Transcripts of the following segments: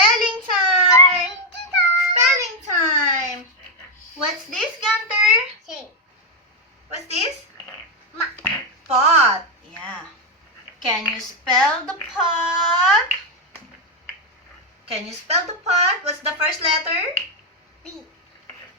Spelling time! Spelling time! What's this, Gunter? What's this? Pot. Yeah. Can you spell the pot? Can you spell the pot? What's the first letter? P.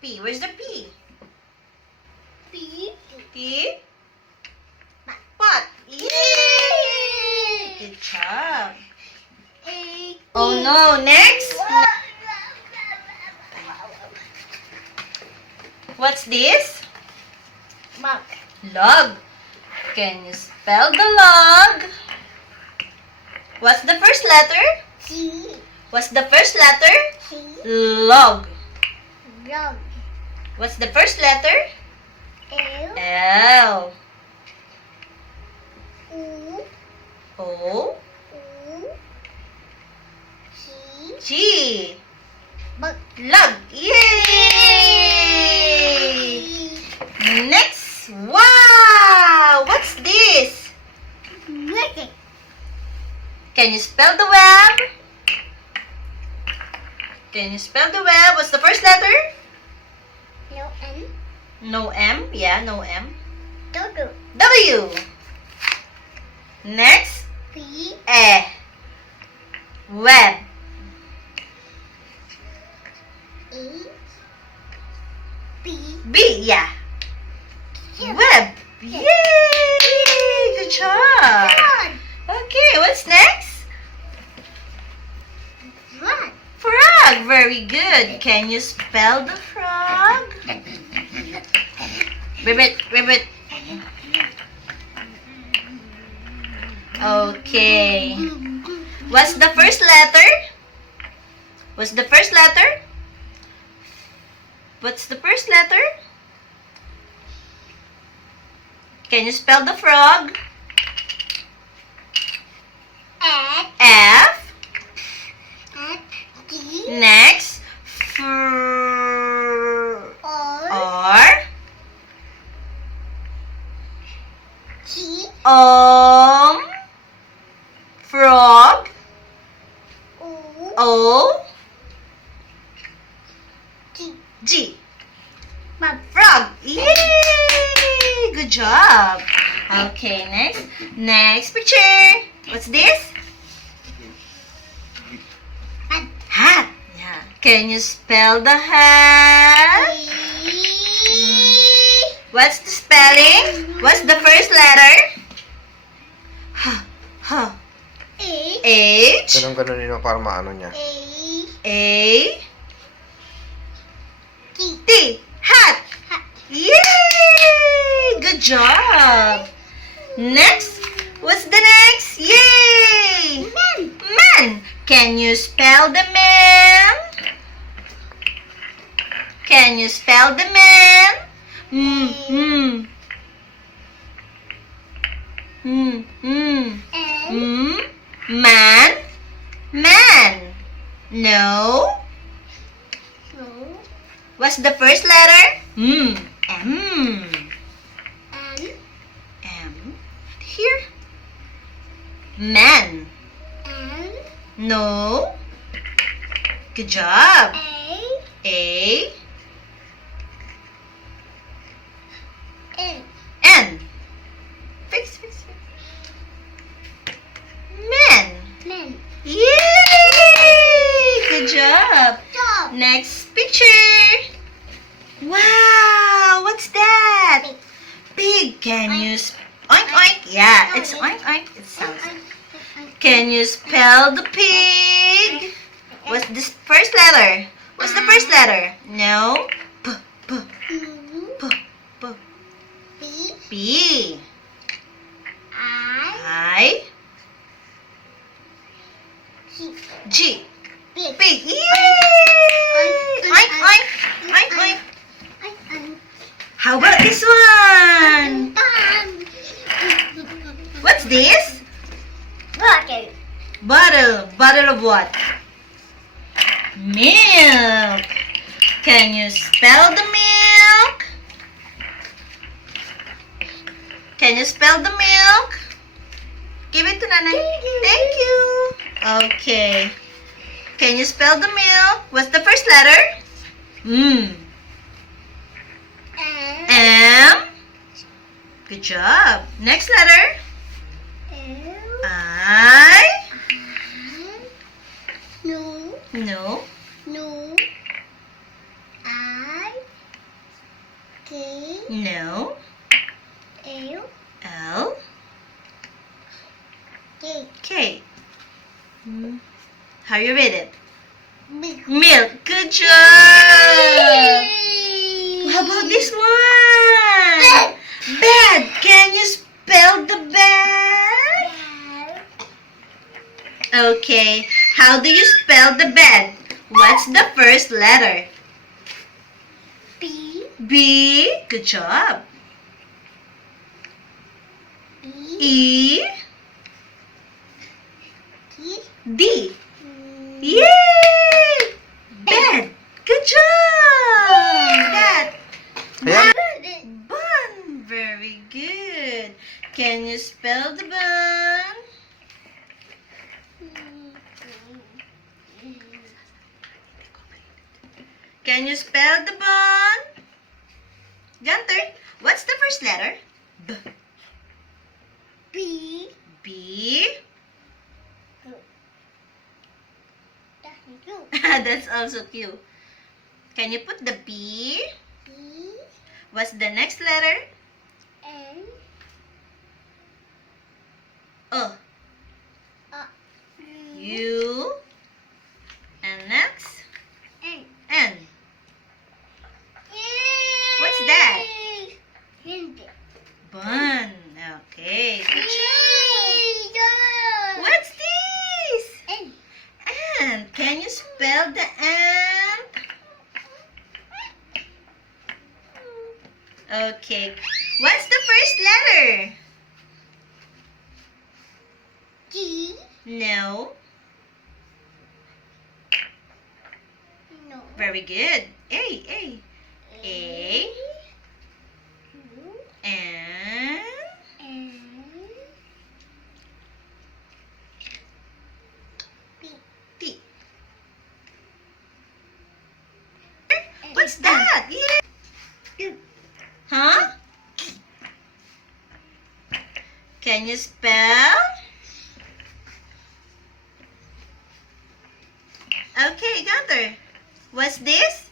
P. Where's the P? P. P? Pot. Yay! Good job. A. Oh no, next. What's this? Mug. Log. Can you spell the log? What's the first letter? T. What's the first letter? T. Log. Log. What's the first letter? L. L. U. O. U. G. G. Bug. Log. Yay! Next. Wow! What's this? Web. Can you spell the web? Can you spell the web? What's the first letter? No N. No M. Yeah, no M. Dodo. W. Next. P. E. Web. E. B. B. Yeah. Web. Yay! Good job. Frog. Okay, what's next? Frog. Frog. Very good. Can you spell the frog? Ribbit, ribbit. Okay. What's the first letter? What's the first letter? What's the first letter? Can you spell the frog? F. F. F. D. Next. R. R. T. Frog. O. O. G. G. Bug. Frog. Yay! Good job. Okay, next. Next picture. What's this? Hat. Hat. Yeah. Can you spell the hat? What's the spelling? What's the first letter? H. H. Ganun-ganunin mo para maano niya. A. T. T. Hat. Yay! Good job. Next. What's the next? Yay! Man. Man. Can you spell the man? Can you spell the man? N. Man. Man. No. No. What's the first letter? M. N. M. Here. Man. N. No. Good job. A. A. N. N. Fix. Men. Men. Yay! Good job. Dog. Next picture. Wow, what's that? Pig. Pig. Can you oink oink? Yeah, it's oink oink. It sounds. Can you spell the pig? What's this first letter? What's the first letter? No. P. U. P. B. B. I. I. G. G. Pig. Pig. Yay! Oink oink. Oink oink. How about this one? What's this? Water. Bottle. Bottle of what? Milk. Can you spell the milk? Can you spell the milk? Give it to Nanay. Thank you. Okay. Can you spell the milk? What's the first letter? M. Good job. Next letter. I. No. No. No. I. K. No. L. L. K. K. How you read it? B. Milk. Good job. How about this one? Bed. Can you spell the bed? Okay. How do you spell the bed? What's the first letter? B. B. Good job. E. E. T. D. Yay! Bed. Good job. That. Bun. Very good. Can you spell the bun? Can you spell the bun? Gunter, what's the first letter? B. B. B. That's That's also cute. Can you put the B? B. What's the next letter? N. O. U. U. And next? N. N. What's that? Hindi. Bun. Okay. Good job. Yay! What's this? N. Ant. Can you spell the ant? Okay. What's the first letter? G. No. No. Very good. A. A. A. U. N. N. P. T. What's that? Yeah. U. Huh? Can you spell? Okay, Gunter. What's this?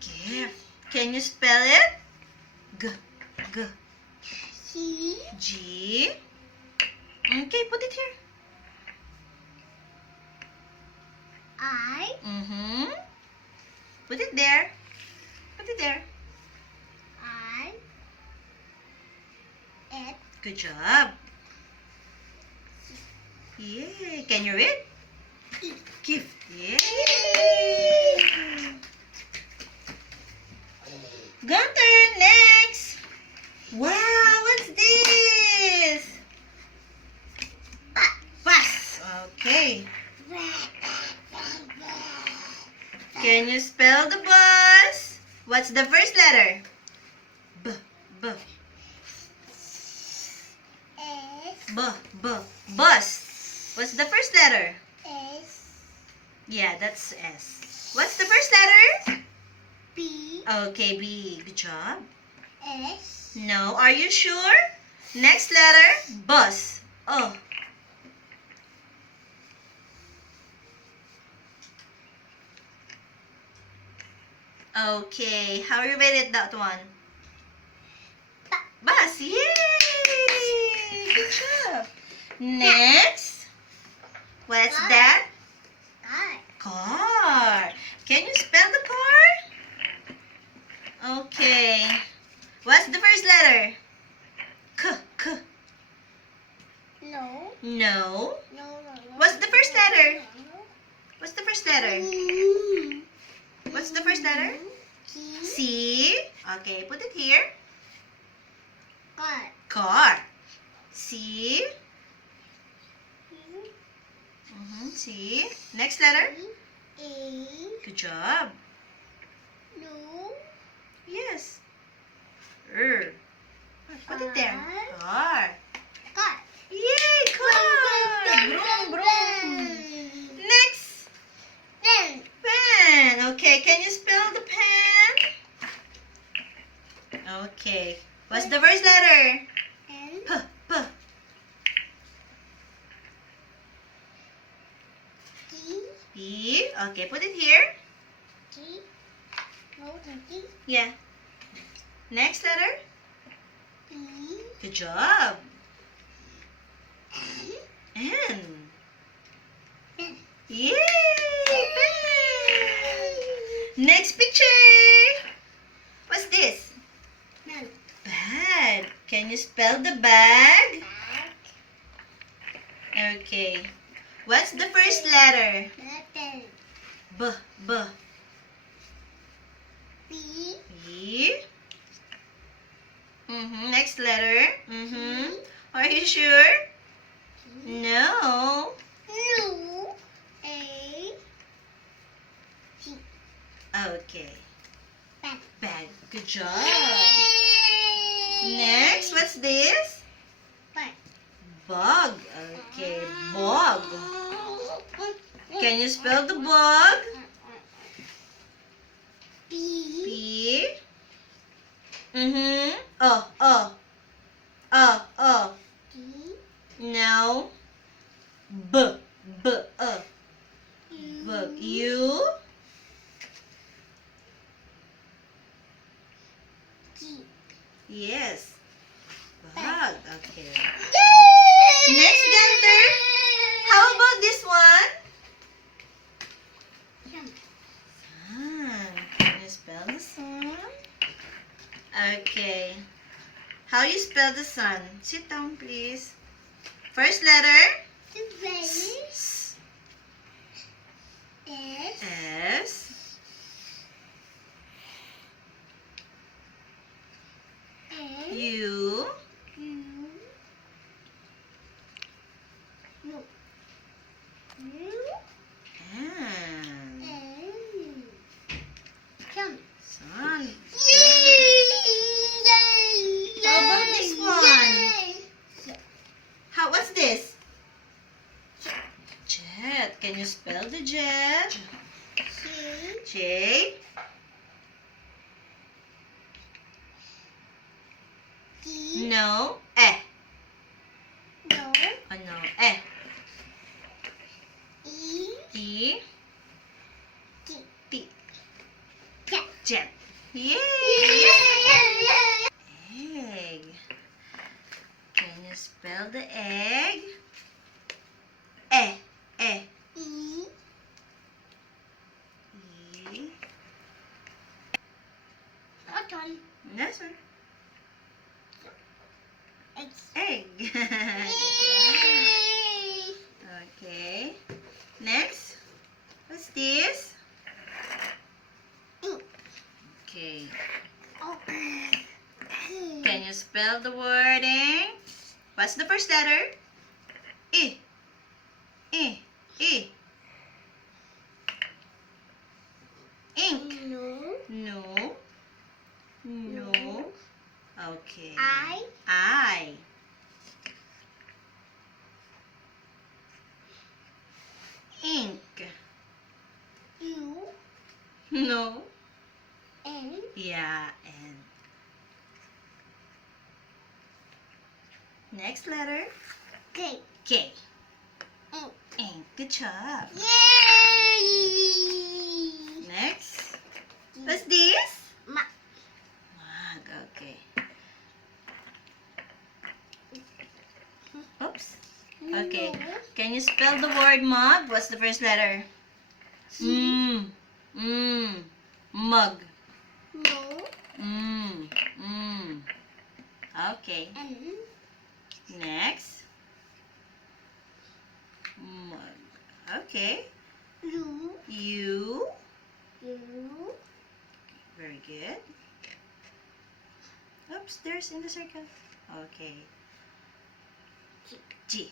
G. Can you spell it? G. G. C. G. Okay, put it here. I. Put it there. Put it there. I. F. Good job. Yay. Can you read? E. Gift. Yay. Gunter, next. Wow, what's this? Bus. Okay. Can you spell the bus? What's the first letter? B. B. S. B. B. Bus. What's the first letter? S. Yeah, that's S. What's the first letter? B. Okay, B. Good job. S. No, are you sure? Next letter, bus. Oh. Okay, how you read it, that one? Bus, yay! Good job. Next, what's Car. that? I. Car. Can you spell the car? Okay. What's the first letter? K. K. No. No. No. No. What's the first letter? No. What's the first letter? What's the first letter? C. C. Okay, put it here. Car. Car. C. C. Next letter. A. Good job. No. Yes. Put it there. Car. Car. Yay, car. Broom, broom. Okay. What's the first letter? N. P. P. T. P. Okay, put it here. T. No, the T. Yeah. Next letter. E. Good job. N. N. N. Yay! Next picture. What's this? None. Bag. Can you spell the bag? Bag. Okay. What's the first letter? Letter. B. B. B. B. Next letter. Are you sure? No. No. A. T. Okay. Bag. Bag. Good job. Next, what's this? Bag. Bug. Okay. Bog. Can you spell the bug? B. P. Oh. D. No. B. B. Bug. U. G. Yes. Bug. Okay. Next, Gunter. How about this one? Sun. Can you spell the sun? Okay. How you spell the sun? Sit down, please. First letter. S. S. U. And sun. How about this one? What's this? Jet. Can you spell the jet? J. No. Eh. No. Oh no. Eh. E. E. T. T. Cat. Jet. Yay! Egg. Can you spell the egg? Eh. Eh. E. E. Autumn. That's right. X. Egg. Good job. Okay. Next. What's this? Okay. Can you spell the wording? What's the first letter? E. E. E. Ink. No. No. No. Okay. I. I. Ink. U. No. N. Yeah, and next letter. K. K. N. Ink. Good job. Yay! Next. What's this? Ma. Mug. Okay. Oops. Okay. No. Can you spell the word mug? What's the first letter? Mug. No. Okay. N. Next. Mug. Okay. U. U. U. Very good. Oops, there's in the circle. Okay. G.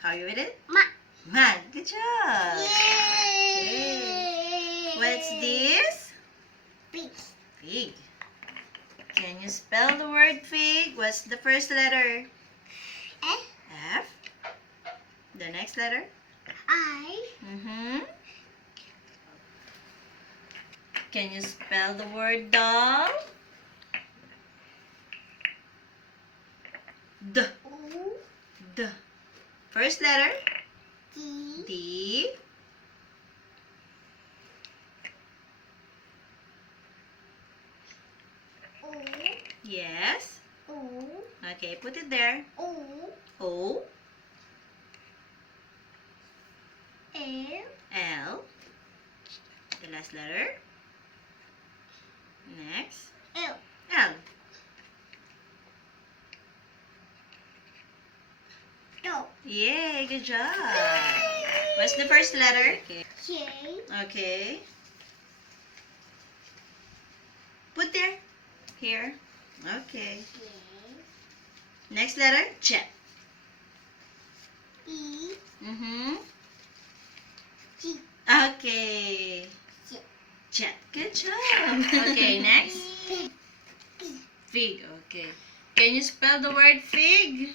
How are you with it? Ma. Mug. Good job. Yay! What's this? Pig. Pig. Can you spell the word pig? What's the first letter? F. F. The next letter? I. Can you spell the word doll? D. U, D. First letter. D, D. U, Yes. U, Okay, put it there. U, O. L, L. The last letter. Next. L, L. O, Yay, good job. What's the first letter? Okay. J, Okay. Put there. Here. Okay. J, Next letter. Ch. E, Mm-hmm. G, Okay. J, Ch. Good job. Okay, next. P, Fig. Okay. Can you spell the word fig?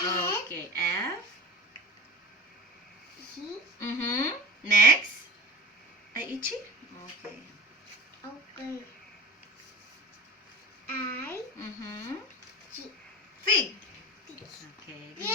F, Okay. F. G, Mm-hmm. Next. Ay, itchy? Okay. okay, I, Mm-hmm. G, Fig. T. Okay. Good